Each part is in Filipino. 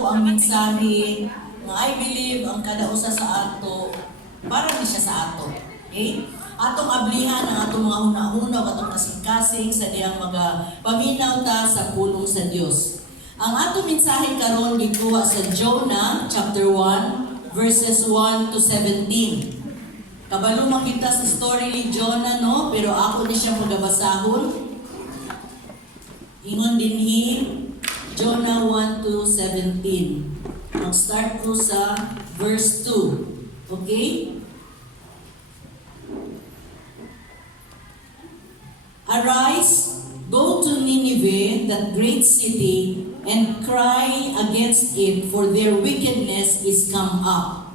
ko ang mensahe nga I believe ang kada usa sa ato para ni siya sa ato. Okay? Atong ablihan ang atong mga hunahunaw, atong kasing-kasing sa diyang mga paminaw ta sa pulong sa Dios. Ang atong mensahe karon gikuha sa Jonah chapter 1 verses 1 to 17. Kabalo makita sa story ni Jonah, no? Pero ako ni siya magabasahon. Ingon dinhi Jonah 1 to 17. Mag-start ko sa verse 2. Okay? Arise, go to Nineveh, that great city, and cry against it, for their wickedness is come up.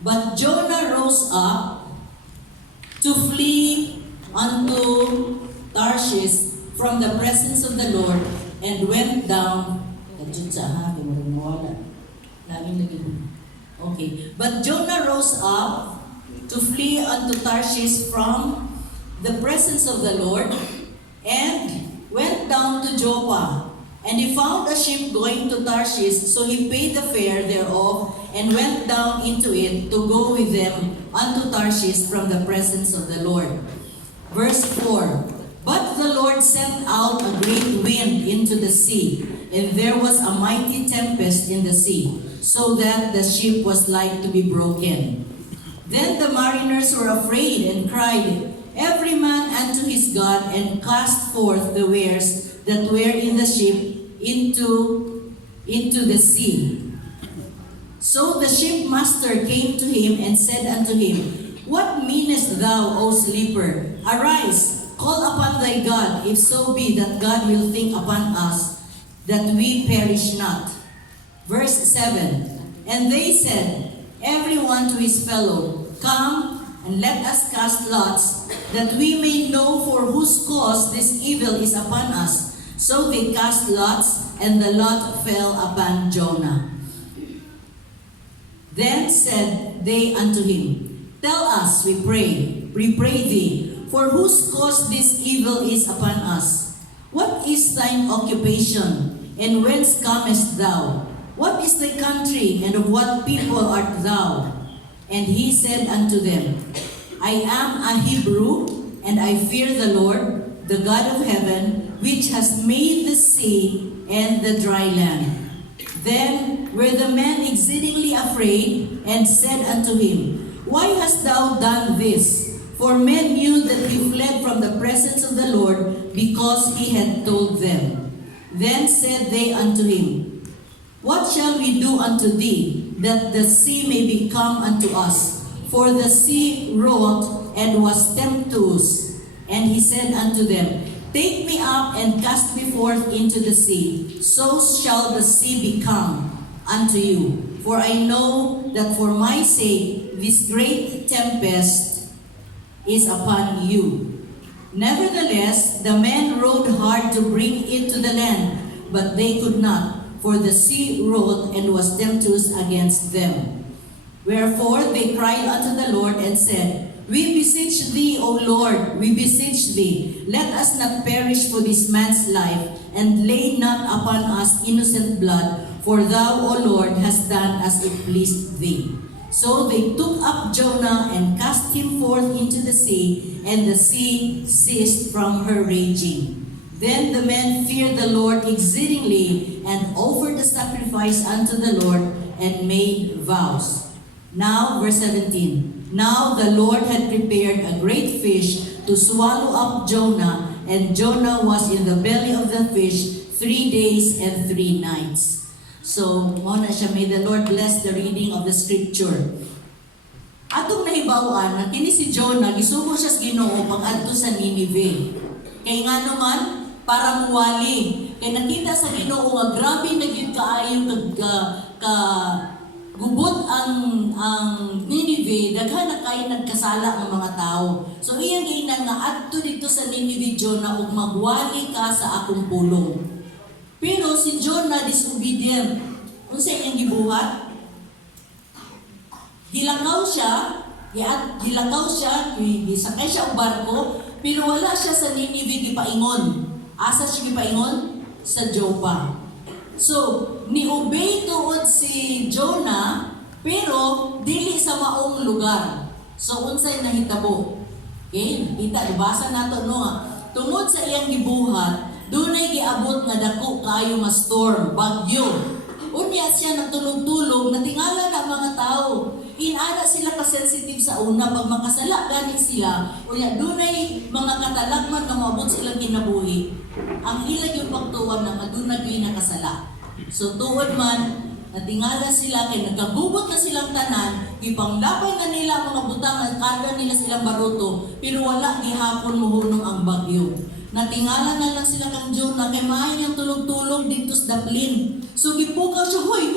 But Jonah rose up to flee unto Tarshish from the presence of the Lord, and went down. Okay. But Jonah rose up to flee unto Tarshish from the presence of the Lord, and went down to Joppa. And he found a ship going to Tarshish, so he paid the fare thereof, and went down into it to go with them unto Tarshish from the presence of the Lord. Verse 4. But the Lord sent out a great wind into the sea, and there was a mighty tempest in the sea, so that the ship was like to be broken. Then the mariners were afraid and cried, every man unto his God, and cast forth the wares that were in the ship into the sea. So the shipmaster came to him and said unto him, what meanest thou, O sleeper? Arise, call upon thy God, if so be that God will think upon us, that we perish not. Verse 7. And they said, every one to his fellow, come, and let us cast lots, that we may know for whose cause this evil is upon us. So they cast lots, and the lot fell upon Jonah. Then said they unto him, tell us, we pray thee, for whose cause this evil is upon us. What is thine occupation, and whence comest thou? What is thy country, and of what people art thou? And he said unto them, I am a Hebrew, and I fear the Lord, the God of heaven, which has made the sea and the dry land. Then were the men exceedingly afraid, and said unto him, why hast thou done this? For men knew that he fled from the presence of the Lord, because he had told them. Then said they unto him, what shall we do unto thee, that the sea may become unto us? For the sea wrote and was tempestuous. And he said unto them, take me up and cast me forth into the sea, so shall the sea become unto you. For I know that for my sake this great tempest is upon you. Nevertheless, the men rowed hard to bring it to the land, but they could not, for the sea wrote and was tempestuous against them. Wherefore they cried unto the Lord and said, we beseech thee, O Lord, we beseech thee, let us not perish for this man's life, and lay not upon us innocent blood, for thou, O Lord, hast done as it pleased thee. So they took up Jonah and cast him forth into the sea, and the sea ceased from her raging. Then the men feared the Lord exceedingly, and offered a sacrifice unto the Lord, and made vows. Now, verse 17. Now the Lord had prepared a great fish to swallow up Jonah, and Jonah was in the belly of the fish 3 days and 3 nights. So, muna siya, may the Lord bless the reading of the scripture. Atong nahibawan na kini si Jonah, gisugo siya sa Ginoo pag-adto sa Nineveh. Kay nga naman, para muwali. Kay nakita sa Ginoo nga grabe na gyud kaayo gubot ang Nineveh, daghan na kay nagkasala ng mga tao. So iyang giingnan nga adto dito sa Nineveh Jonah ug magwali ka sa akong pulong. Pero si Jonah disobedient. Unsa iyang gibuhat? Gilakaw siya, gisakay siya og barko, pero wala siya sa Nineveh gipaingon. Asa siya gipaingon? Sa Joppa. So, ni-obey tuod si Jonah, pero dili sa maong lugar. So, unsay nahitabo? Okay? Kita, nabasa nato no nga. Tungod sa iyang gibuhat, dunay giabot nga dako kaayo nga storm, bagyo. Unya siya nagtulog-tulog, natingala na mga tao. Inana sila ka-sensitive sa una, pag makasala gani sila, unya dunay mga katalagman nga maabot silang kinabuhi. Ang ilag yung pagtuwan na madunag yung nakasala. So tuod man, natingala sila, kay nagkagubot na silang tanan, ipanglabay na nila ang mga butang, nagkarga nila silang baruto, pero wala gihapon mohunong ang bagyo. Natingala na lang sila kang Jonah, kay maayon yung tulog-tulog dito sa daplin. So gipukaw siya, hoy!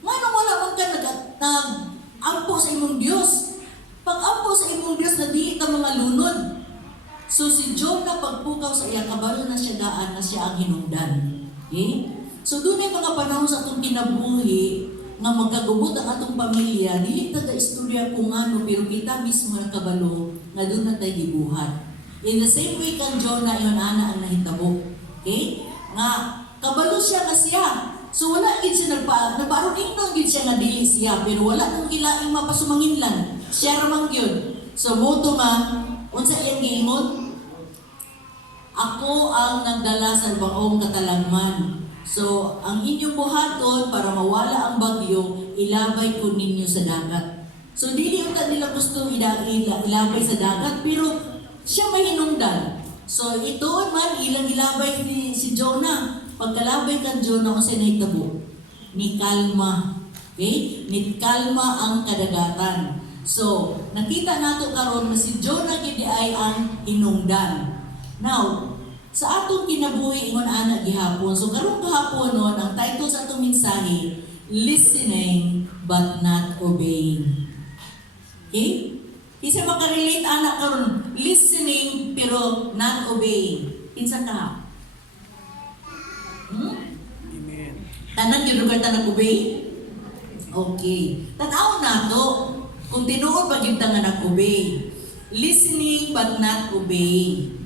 Ngano wala man ka nag-ampo sa imong Diyos? Pag-ampo sa imong Diyos, nadili ka mga lunod. So si Jonah pagpukaw sa iya, kabalo na siya daan na siya ang hinungdan. Okay? So doon ay mga panahon sa atong kinabuhi nga magkagubot ang atong pamilya, dili ta da istorya kung ano, pero kita mismo na kabalo nga doon na tayo gibuhat. In the same way kang Jonah, yun ana ang nahitabo. Okay? Nga, kabalo siya nga siya. So wala gid siya nagparong ingnon gid siya nga dili siya, pero wala nang gilaing mapasumanginlan. Siya ramang yun. So moto nga, unsa iyang giingon? Ako ang nagdala sa baong katalagman. So, ang inyong buhaton para mawala ang bagyo, ilabay ko ninyo sa dagat. So, dili yung nila gusto ilabay sa dagat, pero siya may hinungdan. So, ito man, ilang ilabay si Jonah. Pagkalabay kang Jonah, kung sa'yo nahitabo, ni kalma. Okay? Ni kalma ang kadagatan. So, nakita nato karon na si Jonah kini ay ang hinungdan. Now, sa atong kinabuhi ingon ana gihapon. So karong gahapon non ang title sa atong mensahe, listening but not obeying. Okay? Isa makarelate ana karon, listening pero not obeying. Kinsa ka? Amen. Tanan gyud ka ta nag-obey? Okay. Tan-aw nato kung tinuod pa gyud ta nga nag-obey. Listening but not obeying.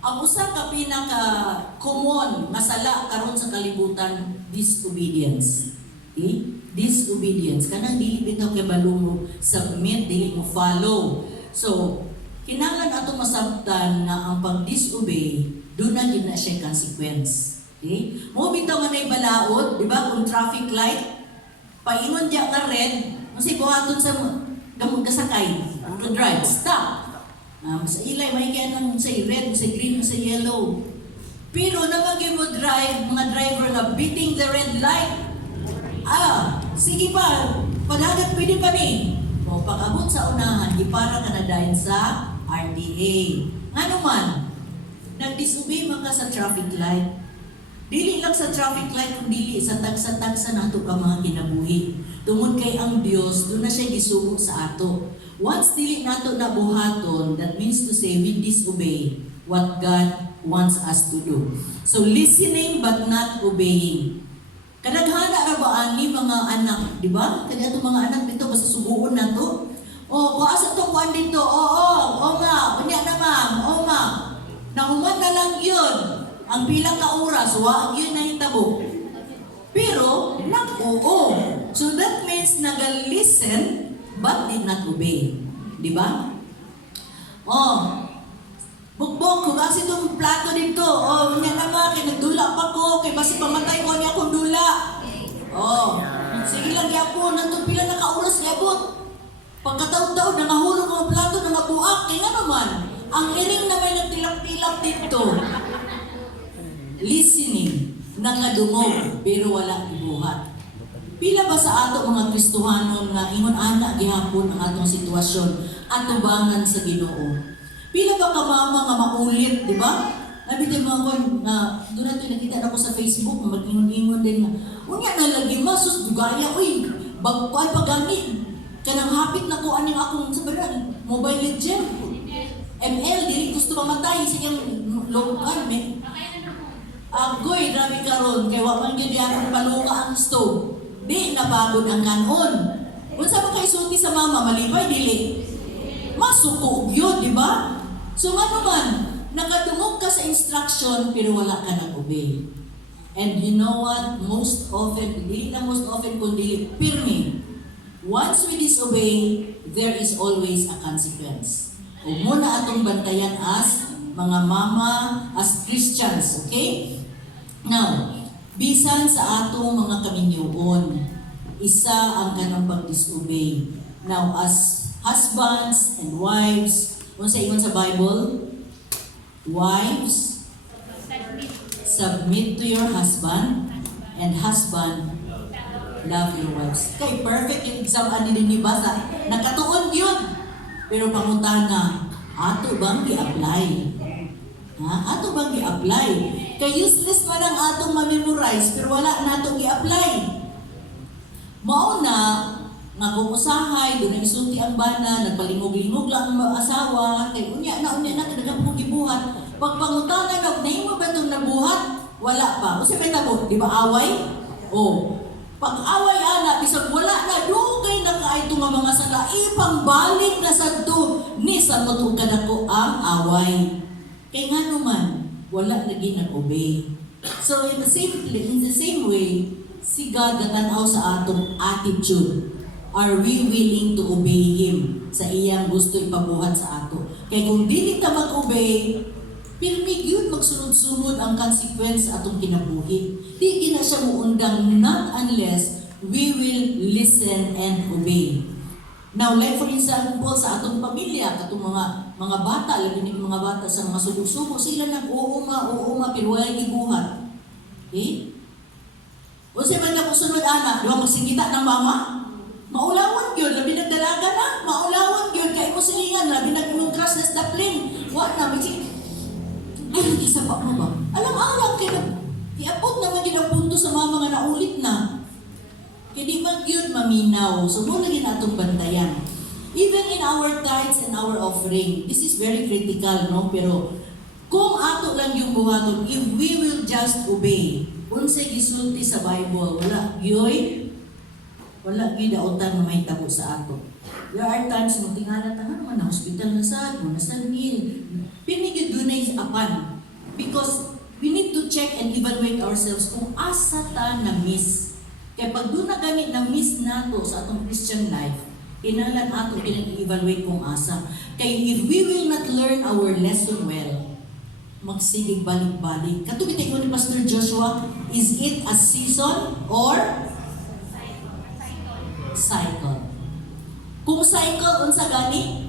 Ang usa ka pinaka-common nga sala karon sa kalibutan, disobedience. Okay? Disobedience. Kanang dili bitaw kay balungo, submit, dili mo follow. So, kinahanglan ato masabtan na ang pag-disobey, doon na gid na siya consequence. Okay? Mo bitaw nga nay balaod, di ba? Kung traffic light, paingon diya nga red, kasi buhaton sa gamong kasakay, to drive, stop. Sa ilay, may kaya nang sa red, sa green, sa yellow. Pero napag mo drive, mga driver na beating the red light. Sige pa, padagat pwede pa ni. O, pag-abot sa unahan, ipara ka na dahil sa RDA. Ano man, nag-disobey man ka sa traffic light. Dili lang sa traffic light, kung dili sa tagsa-tagsa na ito ka mga kinabuhi. Tungod kay ang Diyos, doon na siya gisugod sa ato. Once dili nato na buhaton, that means to say we disobey what God wants us to do. So listening but not obeying. Kadaghana ra ba ani mga anak, di ba? Kaya itong mga anak dito basta suguon na to. Kung asa to kuan dito. Oo nga, unya na ma'am. Oo ma'am. Nahuman na lang yun. Ang bilang ka oras, wag yun na hitabo. Pero nag-oo. So that means nagal-listen but did not obey. Di ba? Bugbog, kung kasi itong plato dito, niya naman, kaya nagdula pa ko, kaya basi pamatay ko niya akong dula. Sige lang yapon, nandun pila nakauras yapon. Pagkataon-taon, nangahulog ang plato, nangabuak, kaya nga naman, ang iring na may nagtilap-tilap dito. Listening, nangadungog, pero wala ibuhat. Pila ba sa ato mga Kristohanon nga ingon ana gihapon ang atong sitwasyon atubangan sa Ginoo? Pila ba ka mama nga maulit, di ba? Nabitay mga kon na doon nato nakita na ko sa Facebook mag-ingon-ingon din nga. Unya na lagi masus dugaya uy, bagkuan pagani. Kanang hapit na ko aning akong sabaran, Mobile Legend. ML dili gusto mamatay sa iyang lokan me. Agoy, grabe karon kay wa man gyud akong paluka ang stove. Di napagod ang kanon. Kung saan mo kayo sulti sa mama, malibay, dili. Masuko yun, di ba? So nga naman, nakadungog ka sa instruction, pero wala ka nag-obey. And you know what? Most often, kundi pirmi. Once we disobey, there is always a consequence. Kung muna atong bantayan as mga mama, as Christians, okay? Now, bisan sa atong mga kaminyoon, isa ang kanang pag-disobey. Now, as husbands and wives, unsa ingon sa Bible? Wives, submit to your husband, and husband, love your wives. Kay perfect yung exam ani din ni bata. Nakatuon yun. Pero pangutana, ato bang i-apply? Ha? Ato bang i-apply? Kay useless man ang atong ma-memorize, pero wala natong i-apply. Mauna, nga kung usahay, doon na isulti ang bana, nagpalimog-limog lang ang asawa, kay unya na, kadagang pong gibuhat. Pagpangutana na, mo ba itong nabuhat? Wala pa. O sabi tabo, di ba away? O, pag-away ana, bisag wala na, dugay na kaito nga mga sala, ipang balik na sa to, ni sa matukan ako ang away. Kaya nga naman, wala na ginag-obey. So in the same way, si God natanaw sa atong attitude. Are we willing to obey Him sa iyang gusto ipabuhat sa ato? Kaya kung dili ka mag-obey, pirmig yun magsunod-sunod ang consequence atong kinabuhi. Di gina siya muundang not unless we will listen and obey. Now, like for example, sa atong pamilya, katong mga bata, labi ni mga bata sa mga subo-subo, sila nag-oo nga, pero wala gibuhat. Okay? O siya man na kung sunod ana, diba magsingita ng mama? Maulawan yun, labi nagdalaga na, maulawan yun, kaya mo silingan, labi nag-inong crush na daplin. What na, ay, hindi sa pa mo ba? Alam-alam, iapot naman yun ang punto sa mga naulit na. Kaya di man yun maminaw. So, muna rin atong bantayan. Even in our tithes and our offering, this is very critical, no? Pero, kung ato lang yung buhaton, if we will just obey, unsay gisulti sa Bible, wala gidautan na may tabo sa ato. There are times na tingala naman na hospital na sad, nasangil. Pinigid dunay apan. Because we need to check and evaluate ourselves kung asa ta na miss. Kaya pag doon na ganit na miss nato sa atong Christian life, kinalan ato pinag-evaluate kung asa. Kaya if we will not learn our lesson well, magsigig balik-balik. Katubit ni Pastor Joshua, is it a season or cycle? Kung cycle, unsa gani?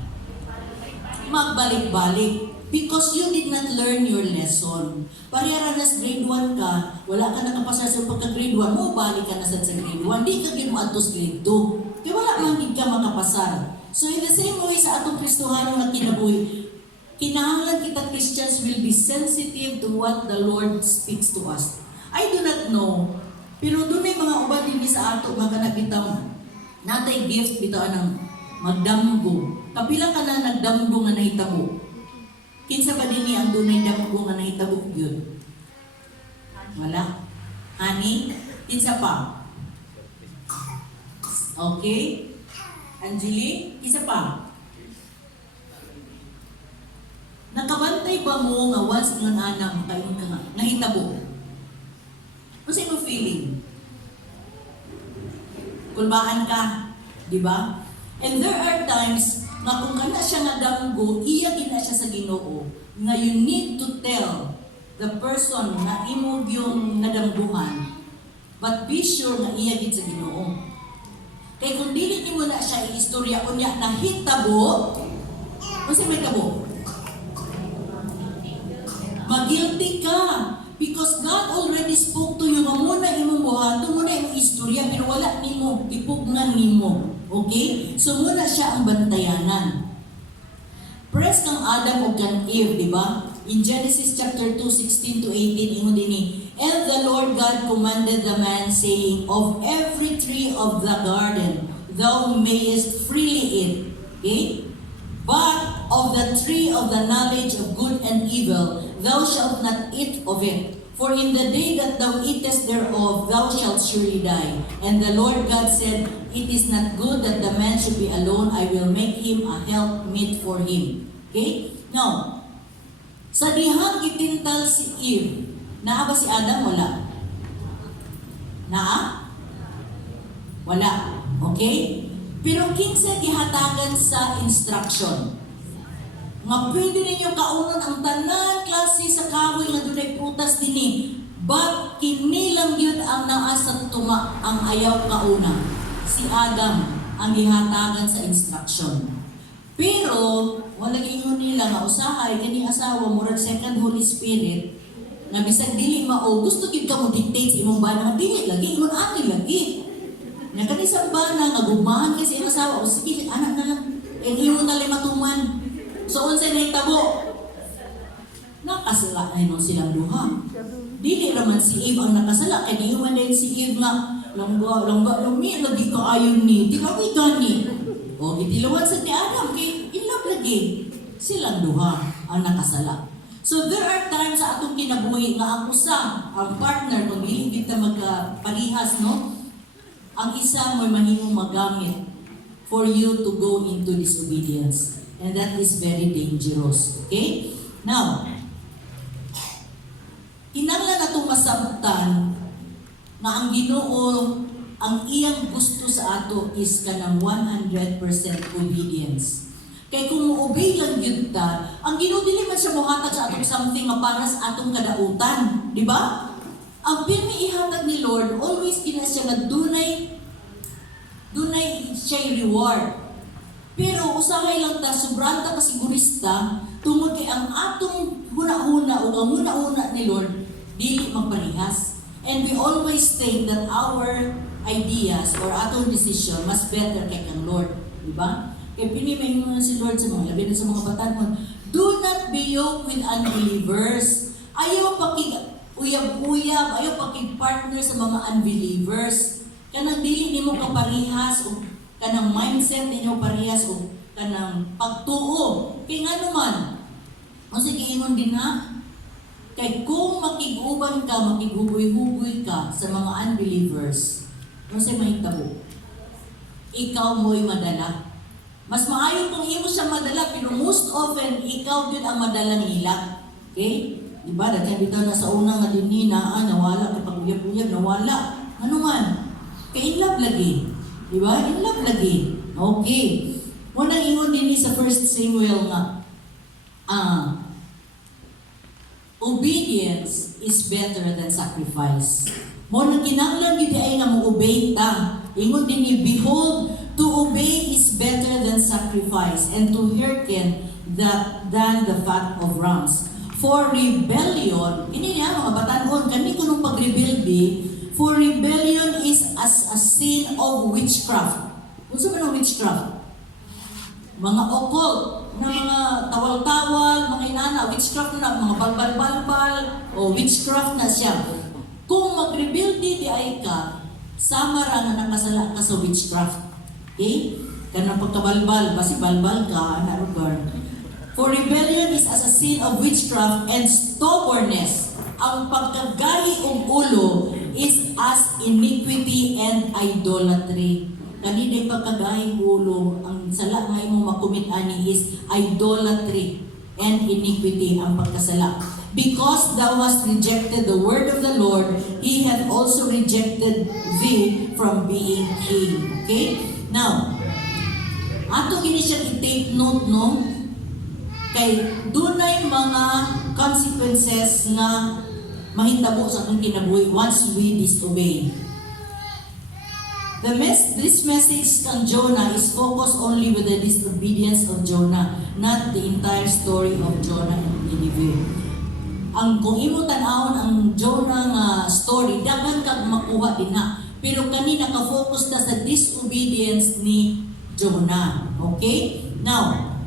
Magbalik-balik. Because you did not learn your lesson. Parehara na sa grade 1 ka, wala ka nakapasa sa pagka-grade 1, mo balik ka na sa grade 1, di ka ginuad to sa grade 2. Kaya wala man ka makapasar. So in the same way sa atong Kristohano na kinabuhi, kinahanglan kita Christians will be sensitive to what the Lord speaks to us. I do not know, pero doon ay mga uban din sa ato, mga nakita natay gift bitaw ng magdamgo. Kapila ka na nagdamgo nga nahitabo. Kinsa ba din ang dunay damgo nga nahitabo yun? Wala. Ani? Kinsa pa? Okay? Angeli? Kinsa pa? Nakabantay ba mo nga once ingon anam kayon ka nga nahitabo? Ano sa imong feeling? Kulbaan ka, di ba? And there are times nga kung kana siya nadamgo, iya gina siya sa Ginoo, nga you need to tell the person na imo yung nadamguhan, but be sure nga iya gid sa Ginoo. Kay kung dili nimo na siya i-istorya unya nahitabo, unsa may tabo? Magilty ka. Because God already spoke to you, nga muna imong buhaton, muna imong istorya, pero wala nimo, ipugnan nimo. Okay? So muna siya ang bantayanan. Press kang Adam o kang Eve, di ba? In Genesis chapter 2, 16 to 18, ingon din and the Lord God commanded the man, saying, of every tree of the garden thou mayest freely eat. Okay? But of the tree of the knowledge of good and evil, thou shalt not eat of it. For in the day that thou eatest thereof, thou shalt surely die. And the Lord God said, it is not good that the man should be alone. I will make him a helpmeet for him. Okay? Now, sa dihang gitintal si Eve, naa ba si Adam? Wala. Na? Wala. Okay? Pero kinsa gihatagan sa instruction. Nga pwede ninyo kaunon ang tanan klase sa kahoy nga dunay prutas dinhi. But kini lang yun ang naa sa tuma ang ayaw kauna. Si Adam ang gihatagan sa instruction. Pero wala ingon nila nga usahay kini asawa murag second Holy Spirit nga bisag dili mao gusto gid ka mo dictate sa imong bana dili lagi ingon akin lagi. Nga kani sa bana nga gumahan kay sa asawa o sige anak na lang imo na matuman. So unsa nay tabo? Nakasala ay no silang duha. Dili raman si Eve ang nakasala kay niiwan din si Eve nga langga lumi lagi kaayon ni di kami gani. O gitiluwan sa ni Adam kay ilab lagi silang duha ang nakasala. So there are times sa atong kinabuhi nga ang usa ang partner kung dili kita magparihas no ang isa mo'y mahimong magamit for you to go into disobedience. And that is very dangerous. Okay? Now, kinahanglan natong masabtan na ang Ginoo ang iyang gusto sa ato is kanang 100% obedience. Kay kung mo-obey lang yun ta, ang Ginoo dili man siya mohatag sa atong something nga para sa atong kadautan, di ba? Ang pinmi ihatag ni Lord always kina siya nga dunay siya reward. Pero usahay lang ta sobrang ta kasigurista tungod kay ang atong huna-huna o ang huna-huna ni Lord dili magparihas. And we always think that our ideas or atong decision mas better kay kang Lord, di ba? Kaya pinimay mo si Lord sa mga labi na sa mga batanon, do not be yoked with unbelievers. Ayaw uyab-uyab, ayaw partner sa mga unbelievers. Kanang dili nimo kaparihas o kanang mindset ninyo parehas o kanang pagtuo. Kay nga naman, kung sige ingon din ha, kay kung makiguban ka, makiguboy-huboy ka sa mga unbelievers, kung sa'y mahitabo, ikaw mo'y madala. Mas maayon kung imo siya madala, pero most often, ikaw din ang madala nila. Okay? Diba? Dahil bitaw na sa unang nga din nawala, kapag uyab-uyab, nawala. Ano man? Kay in love lagi. Diba? In love lagi. Okay. Muna ingon din sa 1 Samuel nga, obedience is better than sacrifice. Muna kinahanglan gid ay nga mo-obey ta. Ingon din ni, behold, to obey is better than sacrifice, and to hearken than the fat of rams. For rebellion, ini niya mga batanon, kani ko nung pag-rebelde, for rebellion is as a sin of witchcraft. Unsa man ang witchcraft? Mga occult, na mga tawal-tawal, mga inana, witchcraft na, mga balbal-balbal, o witchcraft na siya. Kung mag-rebelde di ay ka, sama ra nga nakasala ka sa witchcraft. Okay? Kanang pagkabalbal, basi balbal ka, na lugar. For rebellion is as a sin of witchcraft and stubbornness. Ang pagkagahi og ulo is as iniquity and idolatry. Kanina pagkagahi ulo, ang sala nga imong makumit ani is idolatry and iniquity ang pagkasala. Because thou hast rejected the word of the Lord, He hath also rejected thee from being king. Okay? Now, ato gini siya i-take note, no? Kay dunay mga consequences nga mahitabo sa atong kinabuhi once we disobey. This message ng Jonah is focused only with the disobedience of Jonah, not the entire story of Jonah and Nineveh. Kung imo tan-awon ang Jonah nga story, daghan kag makuha din na. Pero kanina ka-focus na sa disobedience ni Jonah. Okay? Now,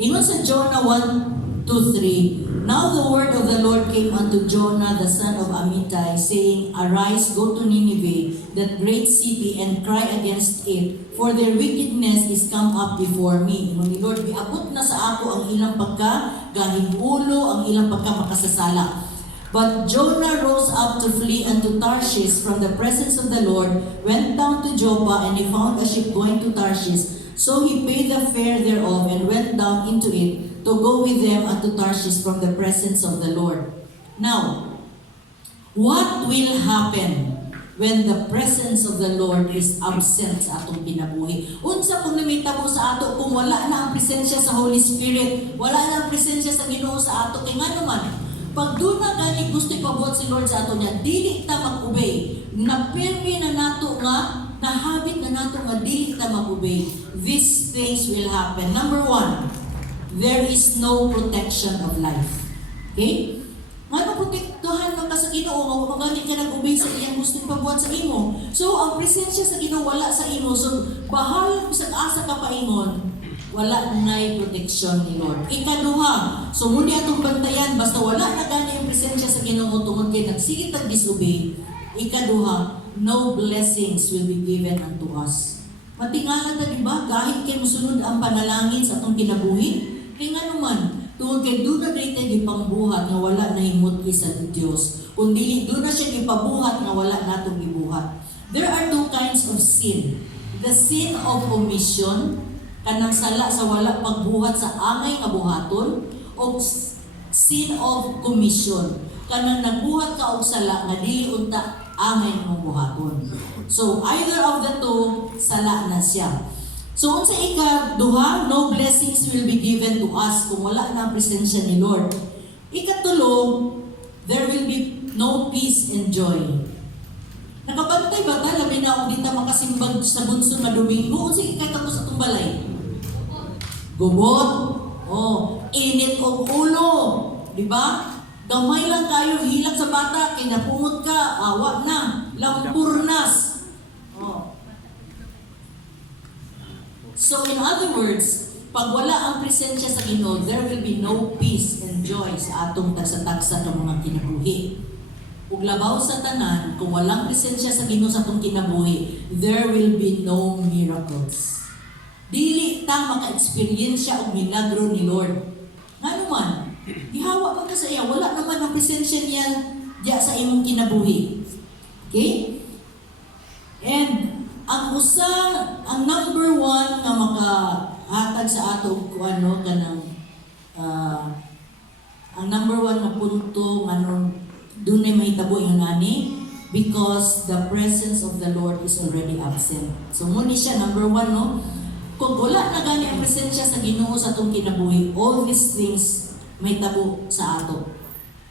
ingon sa Jonah 1:2-3, now the word of the Lord came unto Jonah the son of Amittai, saying, Arise, go to Nineveh, that great city, and cry against it, for their wickedness is come up before me. Ingon ni Lord, giabot na sa ako ang ilang pagka-gahibulo, ang ilang pagka-makasasala. But Jonah rose up to flee unto Tarshish from the presence of the Lord, went down to Joppa, and he found a ship going to Tarshish. So he paid the fare thereof, and went down into it, to go with them unto Tarshish from the presence of the Lord. Now, what will happen when the presence of the Lord is absent sa atong kinabuhi. Unsa kung namitabo sa ato kung wala na ang presensya sa Holy Spirit, wala na ang presensya sa Ginoo sa ato, kay nga naman, pag doon na gani gusto ipabuhat si Lord sa ato niya, dili ta mag-obey. Na-permi na nato nga, na-habit na nato nga dili ta mag-obey. These things will happen. Number one, there is no protection of life. Okay? Nga protektuhan ka sa Ginoo, nga magani ka nag-obey sa iyang gusto ipabuhat sa imo. So, ang presensya sa Ginoo wala sa imo. So, bahala kung asa ka paingon, wala na'y protection ni Lord. Ikaduha, so muli atong bantayan, basta wala na gani yung presensya sa Ginoo tungod kay nagsigit ang disobey. Ikaduha, no blessings will be given unto us. Matingala ta, diba? Kahit kay musunod ang panalangin sa atong kinabuhi, kay nga naman, tungod kay doon na dito ipangbuhat nga wala na himot sa Diyos. Kundi doon na siya ipabuhat nga wala natong ibuhat. There are two kinds of sin. The sin of omission, kanang sala sa wala pagbuhat sa angay nga buhaton, o sin of commission, kanang nagbuhat ka og sala nga dili unta angay nga buhaton. So either of the two, sala na siya. So unsa ikaduha, no blessings will be given to us kung wala na ang presensya ni Lord. Ikatulo, there will be no peace and joy. Nakabantay ba ta labi na ako dito makasimbag sa bunso na Domingo? Unsa ikatapos atong balay? Gubot, init o ulo, di ba? Gamay lang kayo, hilang sa bata, kinapumot ka, awa na, lampurnas. So in other words, pag wala ang presensya sa Ginoo, there will be no peace and joy sa atong tagsa-tagsa ng mga kinabuhi. Ug labaw sa tanan, kung walang presensya sa Ginoo sa atong kinabuhi, there will be no miracles. Dili ta maka-experiensya og milagro ni Lord. Nga naman, ihawa pa ka sa iya, wala naman ang presensya niya diya sa imong kinabuhi. Okay? And ang number one nga makahatag sa ato kanang ang number one na punto dunay mahitabo yung nani, because the presence of the Lord is already absent. So muna siya number one, no? Kung wala na gani ang presensya sa Ginoo sa atong kinabuhi, all these things may tabo sa ato.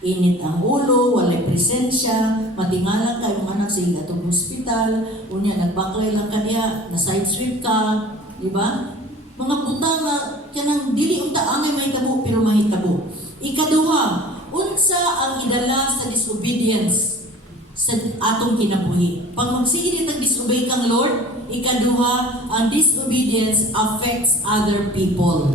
Init ang ulo, walay presensya, matingalan ka yung anak sa atong hospital, unya nagbaklay lang ka niya, na side street ka, di ba? Mga buta nga kanang dili unta angay mahitabo pero mahitabo. Ikaduha, unsa ang idala sa disobedience sa atong kinabuhi. Pag magsigit ang disobey kang Lord, ikaduha, ang disobedience affects other people.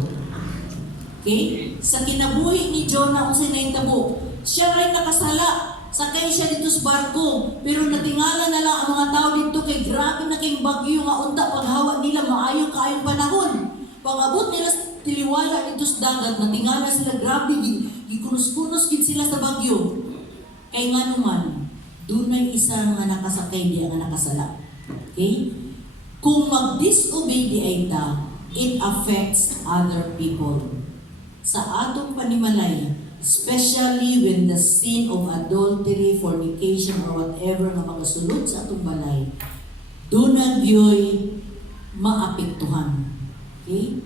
Okay? Sa kinabuhi ni Jonah, unsay nahitabo, siya rin nakasala. Sakay siya dito sa barko, pero natingala na lang ang mga tao dito kay grabe na kayong bagyo nga unta paghawa nila maayo kaayong panahon. Pag-abot nila sa tiliwala dito sa dagat, natingala sila grabe, gikunus-kunus gid sila sa bagyo. Kay nga naman, dunay isa nga nakasakay diya nga nakasala. Okay? Kung mag-disobey di ay ta, it affects other people. Sa atong panimalay, especially when the sin of adultery, fornication, or whatever nga makasulod sa atong balay, doon na diyo'y maapektuhan. Okay?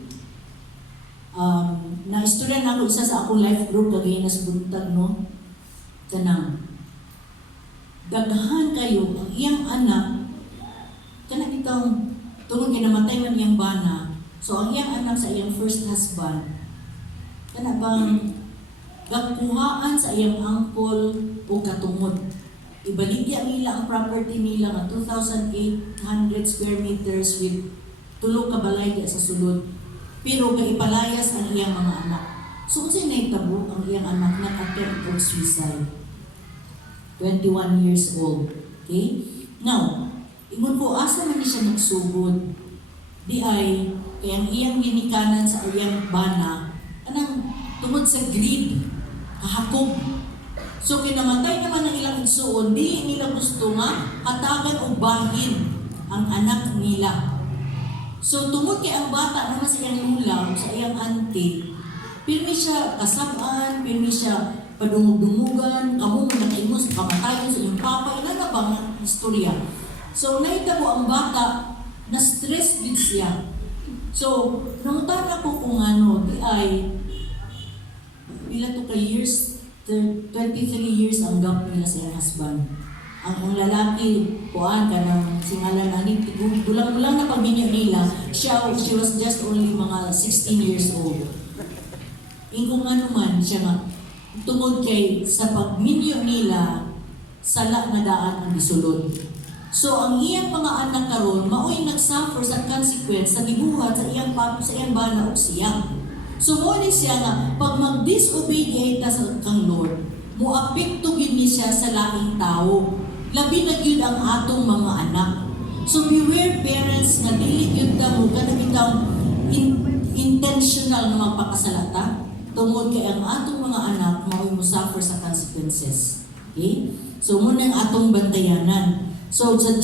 Na-istorya na ako isa sa akong life group kagaya na sa buntag, no? Kanang, daghan kayo, ang iyang anak, kanang itong, tungod kinamatay man iyang bana, so ang iyang anak sa iyang first husband, kana bang gakuhaan sa iyang uncle o katungod. Ibaligya nila ang property nila nga 2,800 square meters with tulog ka balay sa sulod. Pero ipalayas ang iyang mga anak. So kung sinaytabo ang iyang anak nag-attempt of suicide. 21 years old. Okay? Now, ingon ko, asa man siya nagsugod? Di ay, kaya ang iyang ginikanan sa iyang bana, anang tungod sa greed, kahakog. So kinamatay naman ng ilang igsuon, di nila gusto nga hatagan o bahin ang anak nila. So tungod kay ang bata naman sa iyang lula, sa iyang auntie, pirmi siya kasabaan, pirmi siya padumug-dumugan, kamo mo nakaingos, kamatayon sa iyong papa, ina na bang istorya. So naita ko ang bata na stress gid siya. So nangutan ako kung ano di ay pila to ka years, 23 years ang gap nila sa iyang husband. Ang lalaki, kuan ka ng singalan na gulang-gulang na pagminyo nila, she was just only mga 16 years old. Ingkong ano man, siya nga, tungod kay sa pagminyo nila, sala na daan ang gisulod. So, ang iyang mga anak karon mao'y nagsuffer sa consequence sa gibuhat sa iyang bana o siya. So, mo ni siya nga, pag mag-disobey ta sa kang Lord, muapekto gid ni siya sa laing tao. Labi na gyud ang atong mga anak. So beware parents nga dili gyud ta mo kada bitang intentional nga magpakasalata tungod kay ang atong mga anak mao mo suffer sa consequences. Okay? So muna ang atong bantayanan. So sa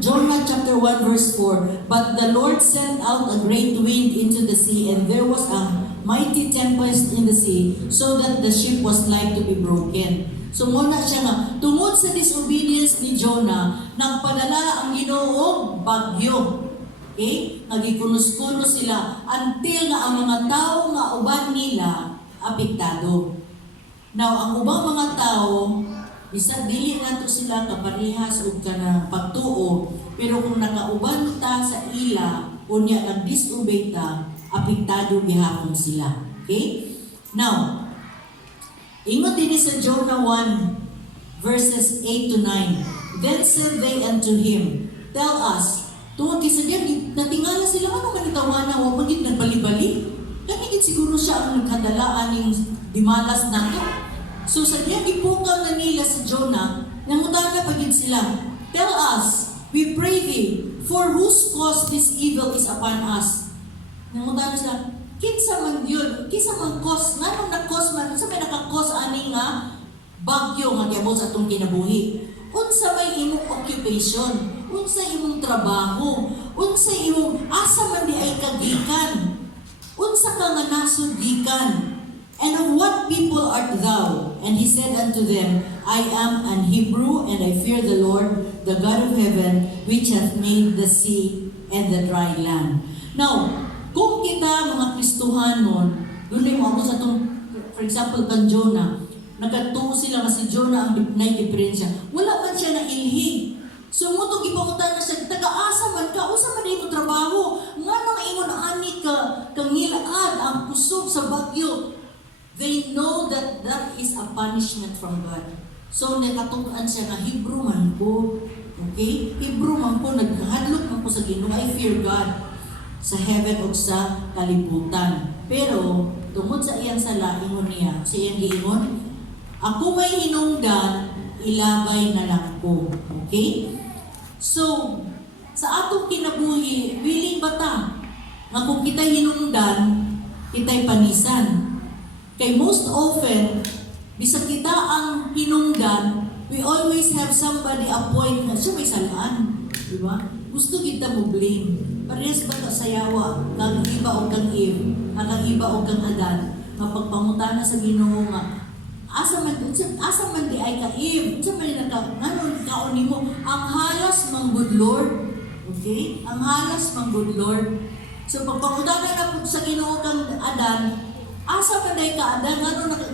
Jonah chapter 1 verse 4, but the Lord sent out a great wind into the sea, and there was a mighty tempest in the sea, so that the ship was like to be broken. So muna siya nga, tungod sa disobedience ni Jonah, nagpadala ang Ginoo bagyo. Okay? Nagikunos-kunos sila until nga ang mga tao nga uban nila apektado. Now, ang ubang mga tao, bisag dili nato sila kaparehas ug kanang pagtuo, pero kung nakauban ta sa ila unya nag-disobey ta, apektado gihapon sila. Okay? Now, ingon din sa Jonah 1 verses 8 to 9. Then said they unto him, tell us, tungod kay sa diyan natingala sila ano man itawana wa magid nagbali-bali. Kanigit siguro siya ang nagkadalaan ning dimalas nato. So sa diyan ipukaw na nila sa Jonah, nangutan na pagid sila. Tell us, we pray thee, for whose cause this evil is upon us. Nangutan na sila, kinsa man yun, kinsa man cause, nga na cause man, sa may naka-cause ani nga bagyo nga giabot sa atong kinabuhi. Unsa may imong occupation, unsa imong trabaho, unsa imong asa man di ay kagikan, unsa ka nga nasud gikan, and of what people art thou? And he said unto them, I am an Hebrew, and I fear the Lord, the God of heaven, which hath made the sea and the dry land. Now, kung kita mga Kristohanon, doon mo ako sa itong, for example, kang Jonah, nagkatuo sila nga si Jonah ang diferensya. Wala man siya na ilhi. So mo itong ipangutan na siya, taga-asa man ka, usa man mo trabaho, nga nang ingon ani ka, kang nilaan ang kusog sa bagyo. They know that that is a punishment from God. So nakatukan siya nga, Hebrew man ko, okay? Hebrew man ko, naghadlok man ko sa Ginoo, I fear God sa heaven o sa kalibutan. Pero, tungod sa iyang sala, ingon niya, sa iyang giingon, ako may hinungdan, ilabay na lang ko. Okay? So, sa atong kinabuhi, willing ba ta? Nga kung kita'y hinungdan, kita'y panisan. Kay most often, bisag kita ang hinungdan, we always have somebody appoint na siya may salaan. Diba? Gusto kita mo blame. Parehas ba ka sayawa, kang iba o kang Eve, kang iba o kang Adan, nga pagpangutana sa Ginoo nga, asa man di ay ka Eve, asa man nanon kaon nimo, ang halas mang good Lord, okay? Ang halas mang good Lord. So pagpangutana na po sa Ginoo kang Adan, asa man di ka Adan,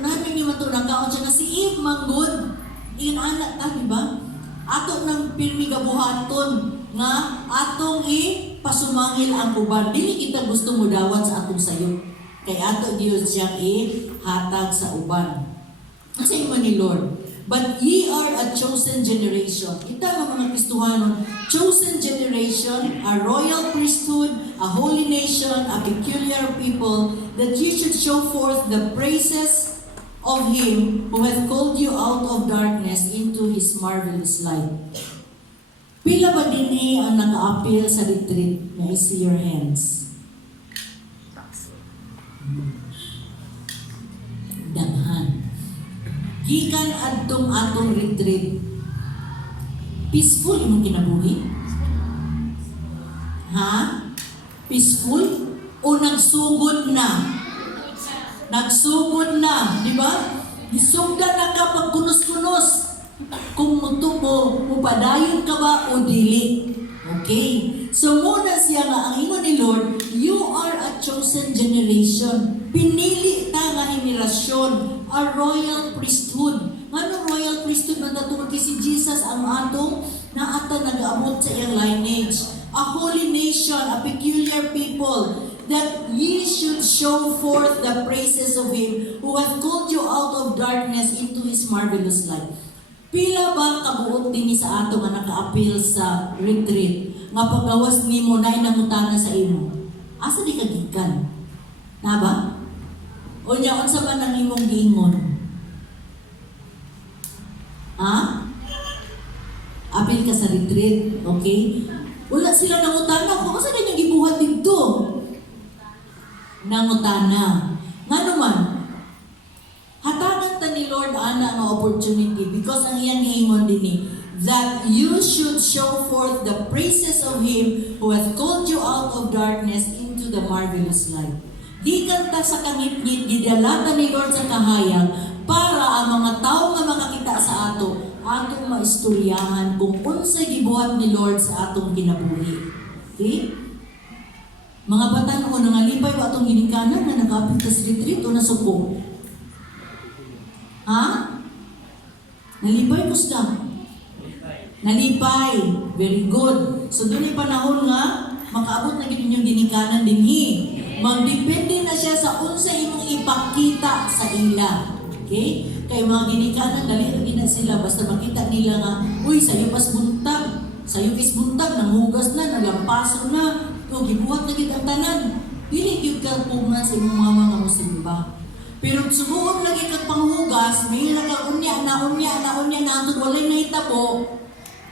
nanon ni mato nakaon siya na si Eve mang good, anak ta, di ba? Ato ng pirmi gabuhaton nga atong pasumangil ang uban. Dili kita gusto mo dawat sa atong sayo. Kay ato Dios siyang hatag sa uban. Ang sa imo ni Lord. But ye are a chosen generation. Kita mga Kristohanon, chosen generation, a royal priesthood, a holy nation, a peculiar people, that you should show forth the praises of Him who hath called you out of darkness into His marvelous light. Pila ba din ang naka-appeal sa retreat? May I see your hands. Daghan. Gikan atong retreat. Peaceful imong kinabuhi? Ha? Peaceful? O nagsugod na? Nagsugod na, di ba? Isugda na ka pag kunos-kunos. Kung mutubo, mupadayon ka ba o dili? Okay. So muna siya nga, ang ingon ni Lord, you are a chosen generation. Pinili ta nga henerasyon, a royal priesthood. Ngano royal priesthood man natungod kay si Jesus ang atong naata nag-aabot sa iyang lineage. A holy nation, a peculiar people, that ye should show forth the praises of Him who hath called you out of darkness into His marvelous light. Pila ba kabuot din sa ato nga naka-appeal sa retreat nga paggawas nimo na inangutana sa imo? Asa di kagikan? Na ba? O niya, unsa ba nang imong giingon? Ha? Apil ka sa retreat, okay? Wala sila nangutana kung asa kanyang gibuhat dito. Nangutana. Nga naman, hatagan ta ni Lord ana nga opportunity because ang iyang ingon din that you should show forth the praises of Him who hath called you out of darkness into the marvelous light. Di kanta sa kangit-ngit, gidalata ni Lord sa kahayag para ang mga tao nga makakita sa ato, atong maistoryahan kung unsay gibuhat ni Lord sa atong kinabuhi. Okay? Mga batan o nangalipay ba atong ginikanan na nakapit sa retreat o nasuko? Ha? Nalipay ko siya. Nalipay. Very good. So doon ay panahon nga, makaabot na gid inyong ginikanan dinhi. Magdepende na siya sa unsa imong ipakita sa ila. Okay? Kay mga ginikanan, dali lagi na sila. Basta makita nila nga, uy, sayo pas buntag. Sayo is buntag, nanghugas na, nalampaso na. O, gibuhat na gid ang tanan. Dili gyud ka puman sa imong mga musimba. Pero subuon lagi kag panghugas, may nagaunya na antod walay nahitabo.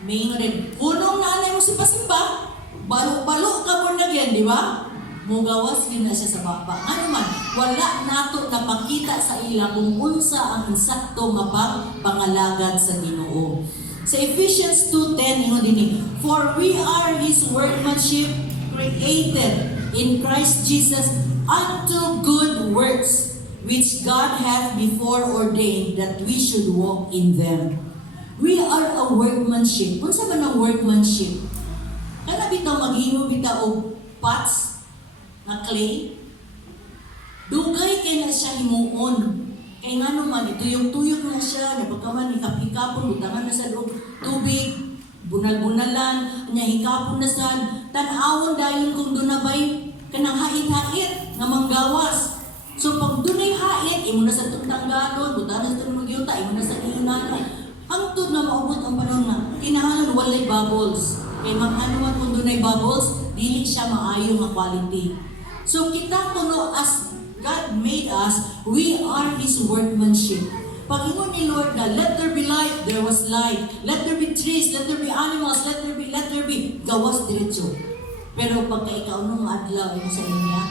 May rin, punong nanay mo simba-simba, balo-balo ka mo na yan, di ba? Mugawas yun na siya sa baba. Ano man, wala nato napakita sa ila kung unsa ang insakto mapagpangalagad sa Ginoo. Sa Ephesians 2:10, ingon din, for we are His workmanship created in Christ Jesus unto good works, which God hath before ordained that we should walk in them. We are a workmanship. Kung sa man ang workmanship, kana bitaw maghimo bitaw og pots na clay, dugay kay na siya himuon. Kay nga naman, ituyok-tuyok na siya, napagkaman hikap-hikapon, butangan na sa loob, tubig, bunal-bunalan, niya hikapon na sa, tanawon dahil kung doon na ba'y kanang hait-hait nga manggawas. So pag doon ay hait, imo na sa tutanggadon, butangan na sa tumagyuta, imo na sa iinganan. Hangtod na maubot ang panahon na, kinahalan walay bubbles. Kay mag-anuan kung doon ay bubbles, dili siya maayo nga quality. So kita kuno as God made us, we are His workmanship. Pag ingon ni Lord na, let there be light, there was light. Let there be trees, let there be animals, let there be, gawas diretso. Pero pagka ikaw nung adlaw, yung sa inya,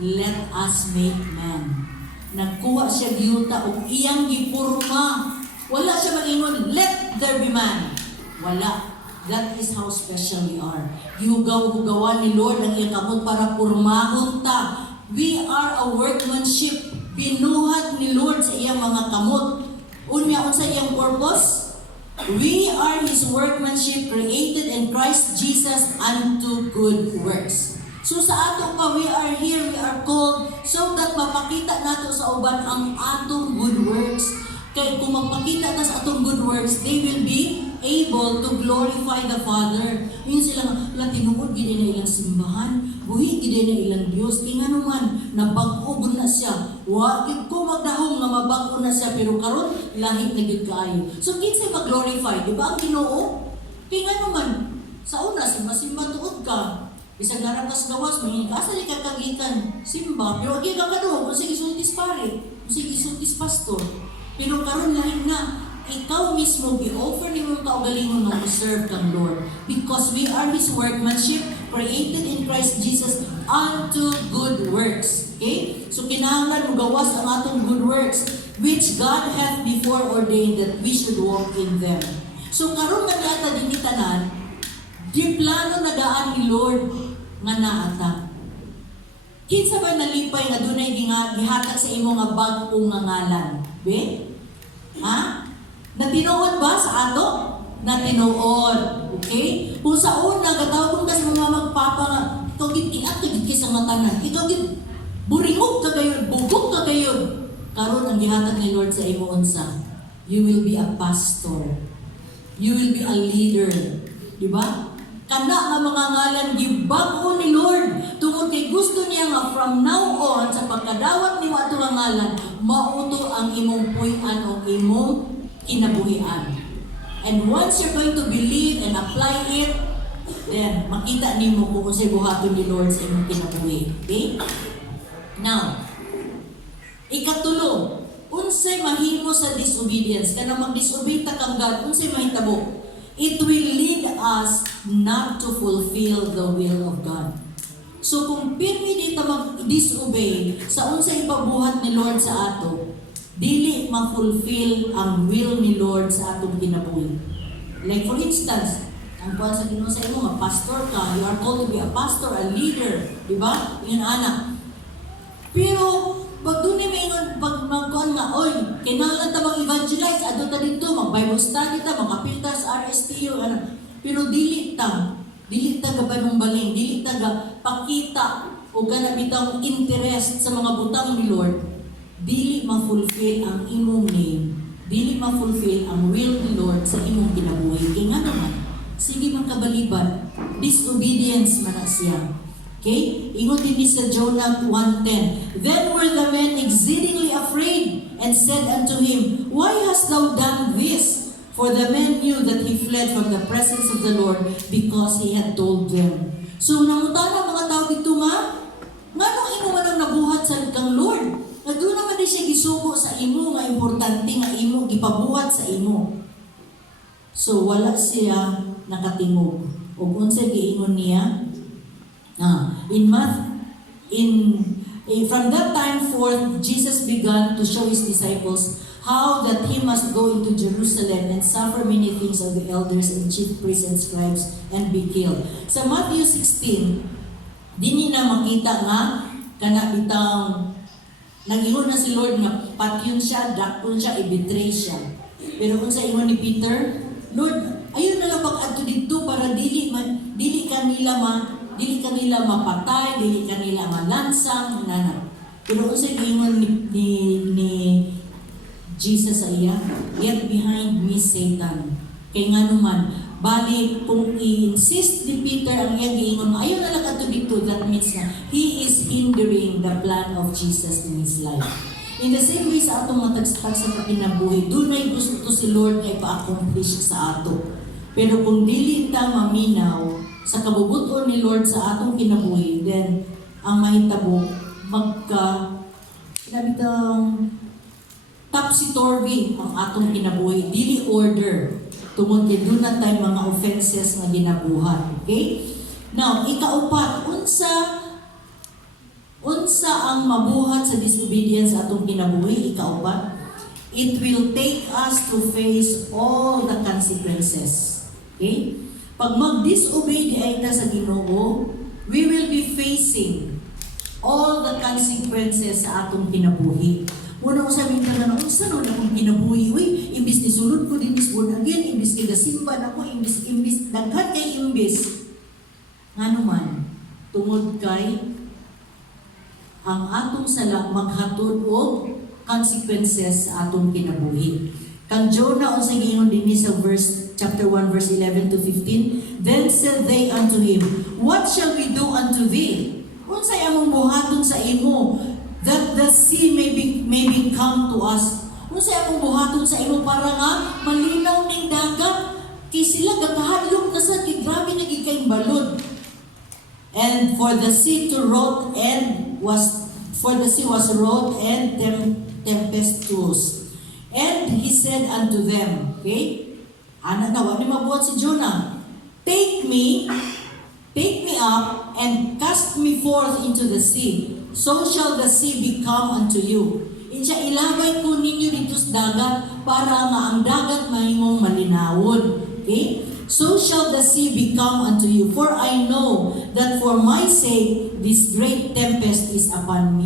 let us make man. Nagkuha siya giyuta o iyang gipurma. Wala siya mag-ingon, let there be man. Wala. That is how special we are. Gihugaw-hugawan ni Lord ang iyang kamot para purmahon ta. We are a workmanship. Binuhat ni Lord sa iyang mga kamot. Unya, unsa iyang purpose? We are His workmanship created in Christ Jesus unto good works. So sa ato pa, we are here, we are called so that mapakita nato sa uban ang atong good works. Kaya kung magpakita na sa atong good works, they will be able to glorify the Father. Yun sila nga, tinuod gid na ilang simbahan, buhi gid na ilang Dios. Kaya nga naman, nabag-og na siya. Wagid ko magdahom nga mabag-o na siya, pero karon lahit na gid kaayo. So kinsay mag-glorify, di ba ang Ginoo? Kaya nga naman, sa una, simba tuod ka. Bisag narakas gawas, may asa di ka kagikan, simba, pero agi ka kaduho, kung sige isultis pare, kung sige isultis pastor. Pero karon lain na, ikaw mismo gi-offer ni mong kaugalingon nga serve kang Lord. Because we are His workmanship, created in Christ Jesus unto good works. Okay? So kinahanglan mo gawas ang atong good works, which God hath before ordained that we should walk in them. So karon man ata dinhi tanan, di plano na daan ni Lord nga naata. Kinsa ba nalipay nga dunay gihatag sa imo nga bag-ong nga ngalan? Be? Ha? Natinuod ba sa ato? Natinuod. Okay? Kung sa una, katawag ka sa mga magpapa nga, ikaw gitiat ka git sa matanan. Ikaw git buringog ka gayon, bugog ka gayon. Karon ang gihatag ni Lord sa imo unsa. You will be a pastor. You will be a leader. Di ba? Kana nga mga ngalan gibag-o ni Lord. Tungod kay gusto niya nga from now on sa pagkadawat ni ato nga ngalan, mauto ang imong puy-an o imong kinabuhian. And once you're going to believe and apply it, then makita nimo kung unsay buhaton ni Lord sa imong kinabuhi. Okay? Now, ikatulo, unsay mahimo sa disobedience? Kana mag-disobey ta kang God, unsay mahitabo? It will lead us not to fulfill the will of God. So kung pirmi dito mag-disobey sa unsay ipabuhat ni Lord sa ato, dili ma-fulfill ang will ni Lord sa atong kinabuhi. Like for instance, ang kuwan sa Ginoo sa imo nga pastor ka, you are called to be a pastor, a leader, di ba? Yun anak. Pero pag doon na may magkuhan nga, oy, kailangan ta mag-evangelize, adto ta dito, mag-Bible study ta, mag-apil ta sa RSTU, ano. Pero dili ta gabanong baling, dili ta ga pakita o ganabitang interest sa mga butang ni Lord, dili ma-fulfill ang imong name, dili ma-fulfill ang will ni Lord sa imong kinabuhi. Kaya nga naman, sige man kabaliban, disobedience man na siya. Okay? Ingon din sa Jonah 1:10. Then were the men exceedingly afraid and said unto him, Why hast thou done this? For the men knew that he fled from the presence of the Lord because he had told them. So nangutana mga tao dito nganong imo man ang nabuhat sa kang Lord? Nagdo naman din siya gisugo sa imo nga importante nga imo gipabuhat sa imo. So wala siya nakatingog. Ug unsay giingon niya? From that time forth, Jesus began to show his disciples how that he must go into Jerusalem and suffer many things of the elders and chief priests and scribes and be killed. Sa Matthew 16, dini na makita nga kana bitang nag-ingon na si Lord nga patyon siya, dakton siya, i-betray siya. Pero kung sa ingon ni Peter, Lord, ayun na lang pag-adto dito para dili kanila mapatay, dili kanila malansang, nana. Pero kung sa ingon ni Jesus sa iya, get behind me, Satan. Kaya nga naman, bali, kung i-insist ni Peter ang iyang giingon, ayun na lang ato dito, that means na he is hindering the plan of Jesus in his life. In the same way sa atong matagstag sa kinabuhi, doon ay gusto to si Lord ay pa-accomplish sa ato. Pero kung dili ta maminaw sa kabubuton ni Lord sa atong kinabuhi, then ang mahitabo topsy-turvy ang atong kinabuhi, dili order. Tungod kay doon na tayo mga offenses nga ginabuhat. Okay? Now, ikaupat, unsa ang mabuhat sa disobedience atong kinabuhi, ikaupat, it will take us to face all the consequences. Okay? Pag mag-disobey di ay ta sa Ginoo, we will be facing all the consequences sa atong kinabuhi. Muna ko sabihin ka na, unsa no na akong kinabuhi, imbis ni sulod ko din is born again, imbis kay gasimba na ko, imbis, daghan kay imbis. Nga naman, tungod kay ang atong sala maghatod og consequences sa atong kinabuhi. Kang Jonah unsay giingon dinhi sa chapter 1 verse 11 to 15, then said they unto him, What shall we do unto thee? Unsay among buhaton sa imo that the sea may come to us? Unsay among buhaton sa imo para nga malinaw ning dagat kay sila gakahadlok na sa grabe na gikay balod. And for the sea was wrought and tempestuous. And he said unto them, okay, ana na, wala mabuhat si Jonah, Take me up and cast me forth into the sea, so shall the sea become unto you. Insya ilabay ko ninyo dito sa dagat, para nga ang dagat mahimong malinawon. Okay? So shall the sea become unto you, for I know that for my sake this great tempest is upon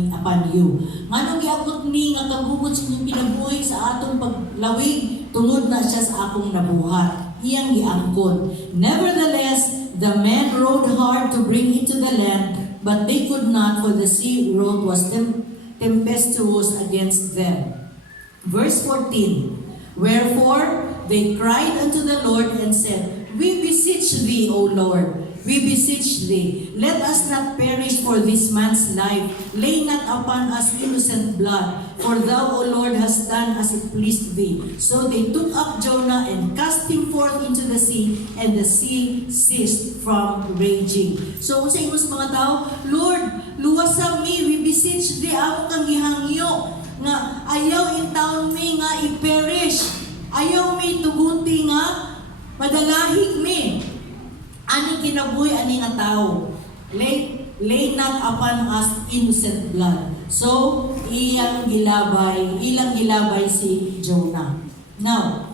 you. Manong giabot ni nga kagubot sa inyong kinabuhi sa atong paglawig tungod na siya sa akong nabuhat. Iyang giangkon. Nevertheless, the men rowed hard to bring it to the land, but they could not, for the sea road was tempestuous against them. Verse 14, wherefore they cried unto the Lord and said, We beseech thee, O Lord, we beseech thee, let us not perish for this man's life. Lay not upon us innocent blood, for thou, O Lord, hast done as it pleased thee. So they took up Jonah and cast him forth into the sea, and the sea ceased from raging. So sa imong mga tao, Lord, luwasam mi, we beseech thee, ako kang gihangyo, nga ayaw in town mi nga i-perish. Ayaw mi tuguti nga madalahig mi. Ani kinabuhi ani nga tao. Lay not upon us innocent blood. So, ilang gilabay si Jonah. Now,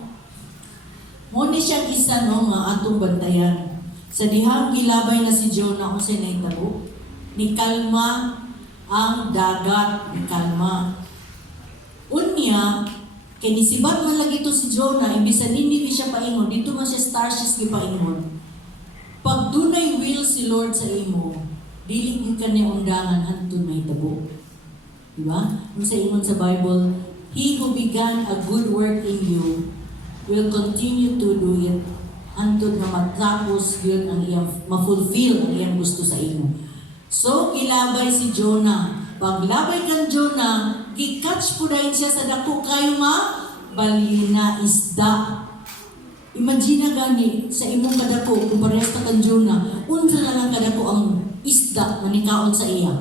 mo ni siyang isa no nga atong bantayan. Sa dihang gilabay na si Jonah kung sino itabo, ni kalma ang dagat, ni kalma. Unya, kinisibat man lagi to si Jonah, imbis sa Ninive siya paingon, dito man siya Tarshish gipaingon. Pag dunay will si Lord sa imo, dili gyud ka ni undangan hantod mahitabo. Diba? Kung sa ingon sa Bible, He who began a good work in you will continue to do it hantod na matapos yun ang iyang ma-fulfill ang iyang gusto sa imo. So, gilabay si Jonah. Paglabay kang Jonah, gi-catch po dahil siya sa dako kayo nga balina isda. Imagine gani sa imong kadako kung parehas ka kang Jonah, unsa na lang kadako ang isda na nikaon sa iya.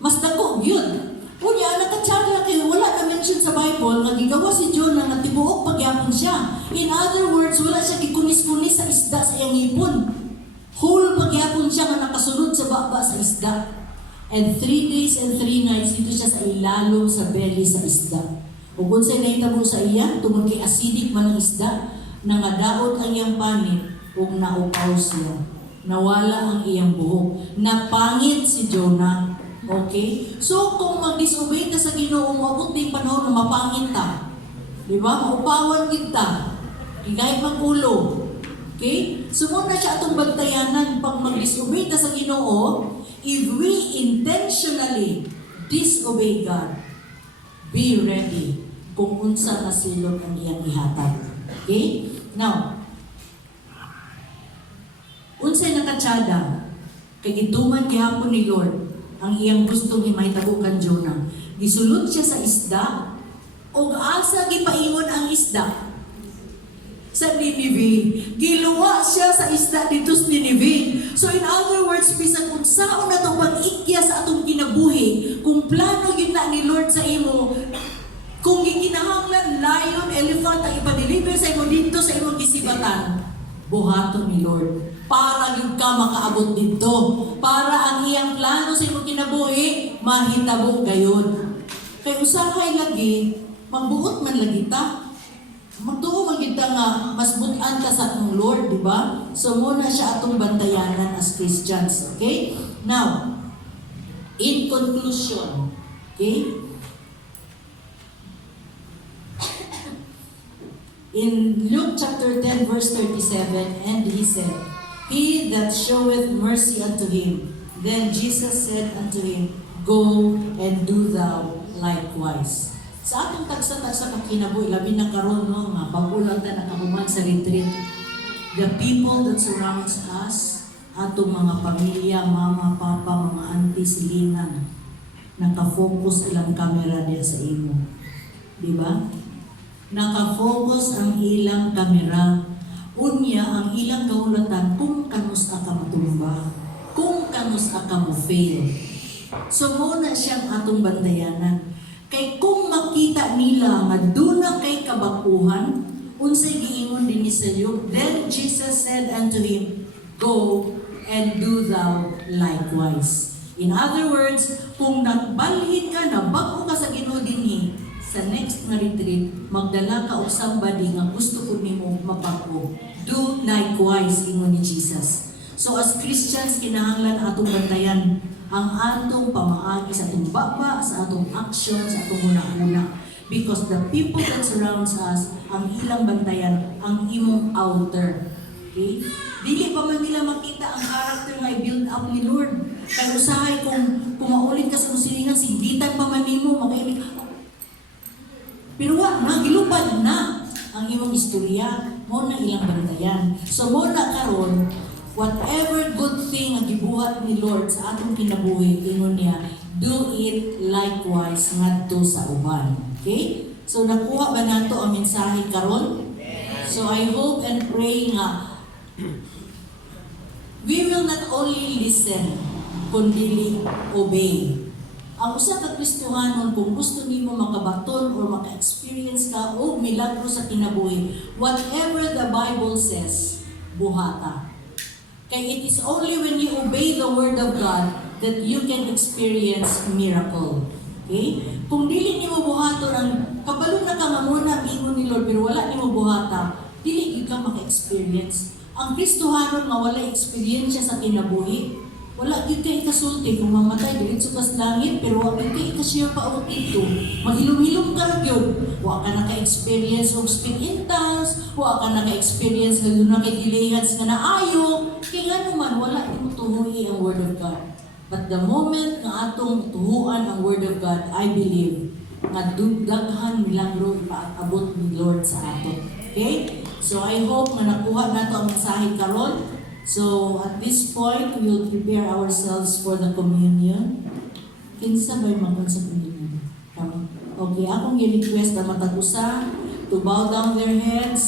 Mas dako yun. Unya nakatsaga kay wala na mention sa Bible nga gigawa si Jonah nga tibuok pagyapon siya. In other words, wala siya gikunis-kunis sa isda sa iyang hipon. Whole pagyapon siya nga nakasunod sa baba sa isda. And 3 days and 3 nights dito siya sa ilalom sa belly sa isda. Ug unsay nahitabo sa iya tungod kay acidic man ang isda, nangadaot ang iyang panit ug naupaw siya. Nawala ang iyang buhok. Napangit si Jonah. Okay? So kung mag-disobey ka sa Ginoo, maabot din panahon na mapangit ta. Di ba? Maupawan kita. Kahit mag-ulo. Okay? So muna siya atong bantayanan pag mag-disobey ka sa Ginoo. If we intentionally disobey God, be ready kung unsa na silot ang iyang ihatag. Okay? Now, unsay nakatsada, kay gituman gihapon ni Lord ang iyang gustong himahitabo kan Jonah. Gisulod siya sa isda, o asa gipaingon ang isda? Sa Ninive. Giluwa siya sa isda dito sa Ninive. So in other words, bisan kung saan na ito pag-ikya sa atong kinabuhi, kung plano yun na ni Lord sa imo, kung gikinahanglan lion, elephant, ang ipa-deliver sa imo dito sa imong isibatan, buhaton ni Lord. Para yun ka makaabot dito. Para ang iyang plano sa imong kinabuhi, mahitabo gayon. Kaya usahay lagi, magbuot man lagi ta. Magtuo magita nga mas butan ka sa atong Lord, di ba? So muna siya atong bantayanan as Christians, okay? Now, in conclusion, okay? In Luke chapter 10 verse 37, and he said, He that showeth mercy unto him, then Jesus said unto him, Go and do thou likewise. Sa atong tagsa-tagsa ng kinabuhi, labi na karon no, nga pag-ulang ta nakahuman sa retreat, the people that surrounds us, atong mga pamilya, mama, papa, mga auntie, silingan, nakafocus ilang kamera diya sa imo. Di ba? Nakafocus ang ilang kamera. Unya ang ilang kaulatan kung kanus ka matumba, kung kanus ka mo fail. So muna siyang atong bandayanan. Kay kung makita nila nga duna kay kabakuhan, unsay giingon dinhi sa iyo, then Jesus said unto him, Go and do thou likewise. In other words, kung nagbalhin ka na bago ka sa Ginoo dinhi, sa next nga retreat, magdala ka og somebody nga gusto ko nimo mapako. Do likewise, ingon ni Jesus. So as Christians, kinahanglan atong bantayan ang atong pamaagi sa atong baba, sa atong action, sa atong una-una. Because the people that surrounds us, ang ilang bantayan, ang imong outer. Okay? Dili pa man nila makita ang character nga i-build up ni Lord. Kaya usahay kung maulit ka sa musilingan, sigitan pa man nimo, makailig. Pero na, gilupad na ang imong istorya, mo na ilang bantayan. So mo na karon, whatever good thing ang gibuhat ni Lord sa atong kinabuhi, ingon niya, do it likewise ngadto sa uban. Okay? So nakuha ba nato ang mensahe karon? So I hope and pray nga we will not only listen, kundi obey. Ang usa ka Kristohanon, kung gusto nimo makabaton or maka-experience ka o milagro sa kinabuhi, whatever the Bible says, buhata. Kaya it is only when you obey the Word of God that you can experience miracle. Okay? Kung dili nimo buhaton ang kabalo na ka nga muna ingon ni Lord pero wala nimo buhata, dili gyud ka maka-experience. Ang Kristohanon nga wala experience sa kinabuhi, wala gyud kay kasulti kung mamatay diretso ka sa langit pero wa kay ikasiya pa og ito. Maghilom-hilom ka gyud. Wa ka naka-experience og speed in tongues, wa ka naka-experience nga kay dilihat nga naayo, kay ngano man wala nimo tuhoy ang Word of God. But the moment na atong tuhuan ang Word of God, I believe nga daghan milagro ipaabot ni Lord sa aton. Okay? So I hope na nakuha nato ang mensahe karon. So at this point, we will prepare ourselves for the communion. Kinsa ba'y magkon sa communion? Okay, akong i-request na matag-usa to bow down their heads.